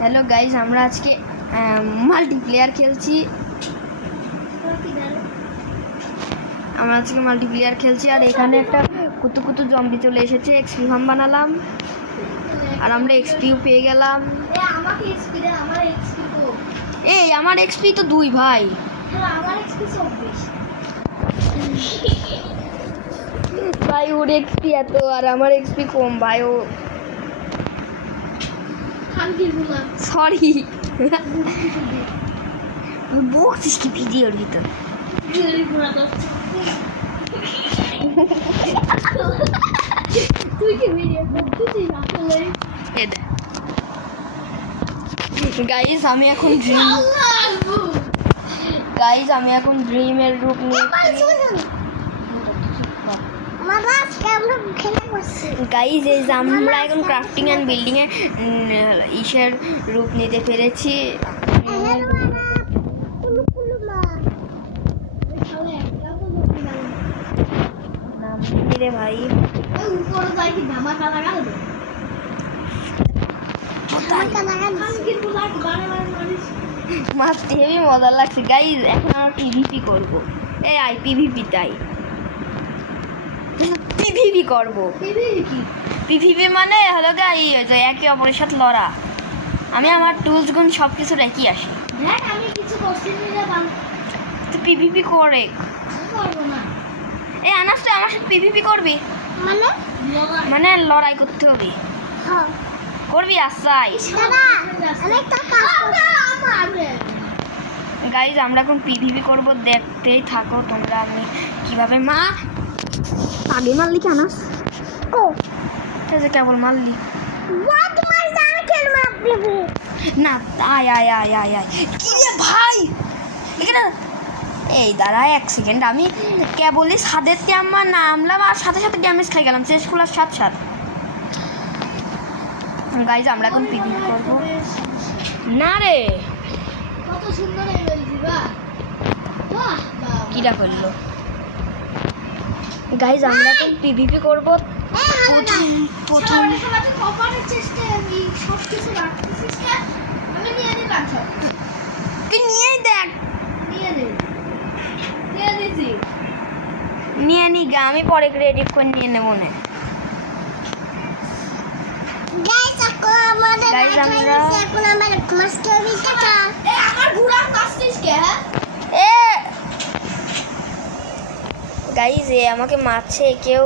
Hello guys, আমরা আজকে multiplayer খেলছি। আর এখানে একটা কুতু কুতু জম্বি চলে এসেছে। এক্সপি ফার্ম বানালাম আর আমরা এক্সপিও পেয়ে গেলাম। এই আমার এক্সপি তো 2 ভাই। ভাই ওর এক্সপি এত আর আমার এক্সপি কম ভাই। ও সরি বলছিস কি ভিডিওর ভিতর? তুই কি ভিডিও করছিস আসলে? গাইস আমি এখন ড্রিমের রূপ নিয়েছি। গাইজ এই যে আমরা এখন ক্রাফটিং অ্যান্ড বিল্ডিং এ ইসের রূপ নিতে পেরেছি। রে ভাই মারতে হেবি মজা লাগছে গাইজ। এখন আমরা পিভিপি করবো। এই আই পিভিপি তাই পিভিপি করবো। পিভিপি মানে হলো গাইজ একে অপরের সাথে লড়া। আমি আমার টুলস গুণ সব কিছু রেখে আসি। তো পিভিপি করে এই আনাস তো আমার সাথে পিভিপি করবি মানে লড়াই করতে হবে। করবি আসাই গাইজ আমরা এখন পিভিপি করবো, দেখতেই থাকো তোমরা। আমি কিভাবে মা আগে মারলি কেন কেবল মারলি না? আয় আয় আয় আয় আয় কি রে ভাই, এই দাঁড়া 1 সেকেন্ড। আমি কেবলই ছাদের আমার নামলাম আর সাথে সাথে ড্যামেজ খাই গেলাম শেষ খোলার সাথে সাথে। গাইজ আমরা এখন পিভিপি করবো না রে। কত সুন্দর কিরা করলো গাইজ আমরা এখন পিভিপি করবো। প্রথম তুই নিয়ে দেখ নিয়ে নি গা, আমি পরে রেডি করে নিয়ে নেবো না। গাইজ আমাকে মারছে কেউ।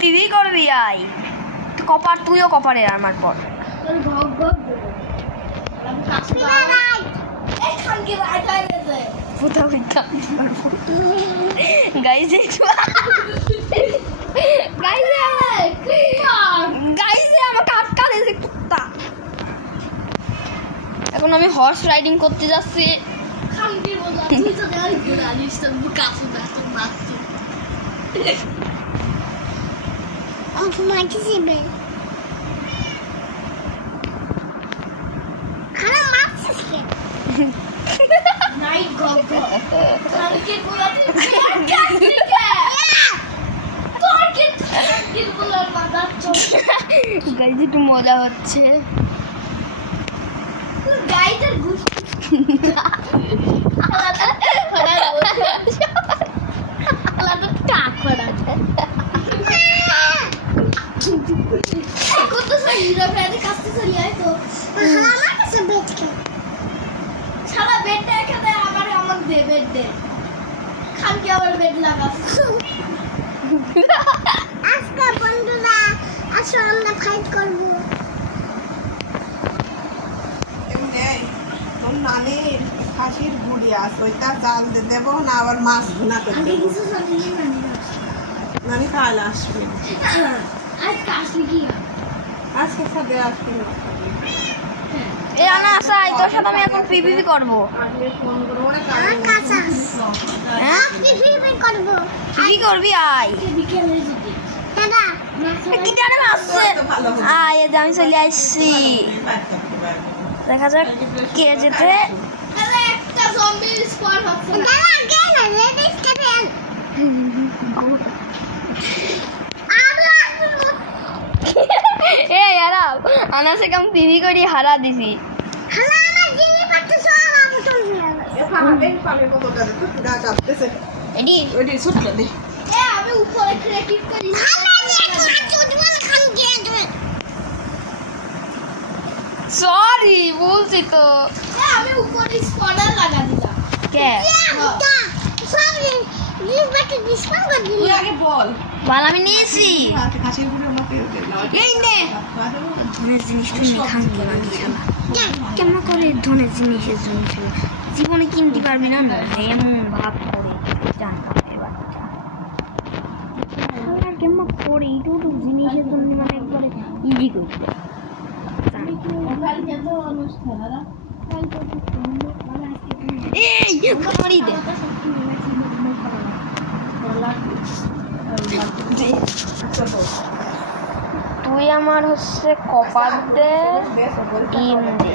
টিভি করবি আই কপার, তুইও কপারের আমার পর এখন আমি হর্স রাইডিং করতে যাচ্ছি। গাইজ একটু মজা হচ্ছে। আজকে বন্ধুরা আসো আমরা ফাইট করবো। তোর নানির খাসির গুড়ি আছে ওইটা জাল দিয়ে দেবো না, আবার মাছ ভুনা করে দেবো। নানি কাল আসবে, আজকে সাথে আসবে। এই আনা আসাই তোর সাথে আমি এখন পিভিপি করবো। হ্যাঁ পিভিপি করবো। কি করবি আয়? আয় আমি চলে আসছি। দেখা যাক কে যেতে। দাদা একটা জম্বি স্পট হচ্ছে না। দাদা আগে না রেড স্টেপেন। এ यारा आना से कम पीवी को ही हरा दीसी। হালা আমার জিনি পাচ্ছে সব আবু তুমি। পাবে কতটা তো পুরা যাচ্ছে एडी ওইটি ছুটলে দে এ আমি উপরে ক্রিয়েটিভ করি। হালা একটা চুদমান খান দিয়ে দেবে। सॉरी बोलছি তো। এ আমি উপরে স্পটার লাগা দিলাম। কে সব জিনিস বাকি ডিসকাউন্ট করে তুই দিলাম। আগে বল বাল আমি নিয়েছি। খাসির গুড়ি আমাকে এই নে ধনের জিনিস তুমি খান কি বাকি শালা কেমন করে ধনের জিনিসের জন্য জীবনে কিনতে পারবি না এমন ভাব করে জান এবার আর কেমন করে এইটুকু জিনিসের জন্য মানে একবারে ইজি করে এই মারি দে তুই আমার হচ্ছে কপার দে ডিম দে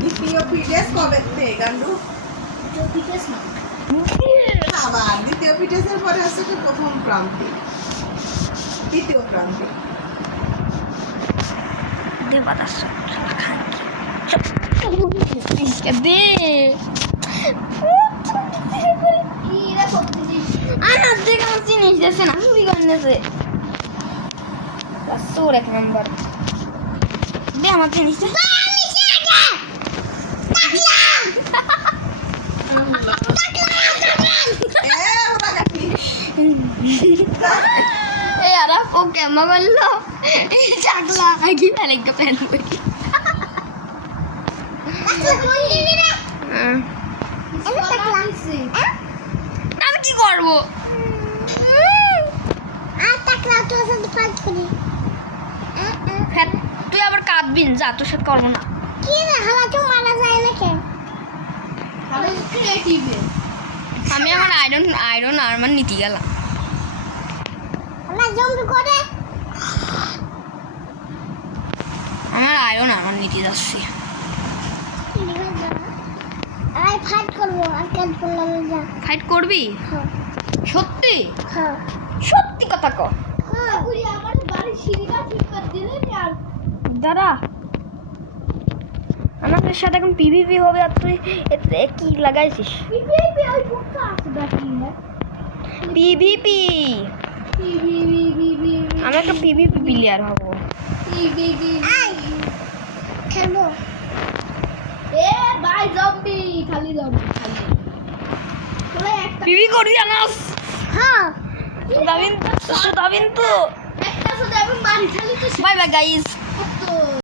দ্বিতীয় পিটেস কবে দে গান্ডু আবার দ্বিতীয় পিটেসের পরে হচ্ছে তো প্রথম প্রান্তে তৃতীয় প্রান্তে দে বাতাস খান দে কি রে করতেছিস? আমার দেখে আমার জিনিস দিয়েছে না চুরি করে নিয়েছে চোর এক নম্বর দে আমার জিনিসটা এই আরা ও কেমন করলো এই চাকলা আগে ফেলে গে প্যান করি আমি কি করবো তুই আবার কাঁদবি যা তোর সাথে করবো না আমি আমার আয়রন আর্মার নিতে গেলাম আমার আয়রন আর্মার নিতে যাচ্ছি ফাইট করবি সত্যি সত্যি কথা কর দাদা আমাদের সাথে এখন পিভিপি হবে আর তুই এতে কি লাগাইছিস পিভিপি আমি একটা পিভিপি প্লেয়ার হব খেলবো এ ভাই জম্বি খালি জম্বি খালি পিভি করবি আনাস হ্যাঁ দাবিন তো একটা শুধু এখন বাড়ি খালি তো বাই বাই গাইস তো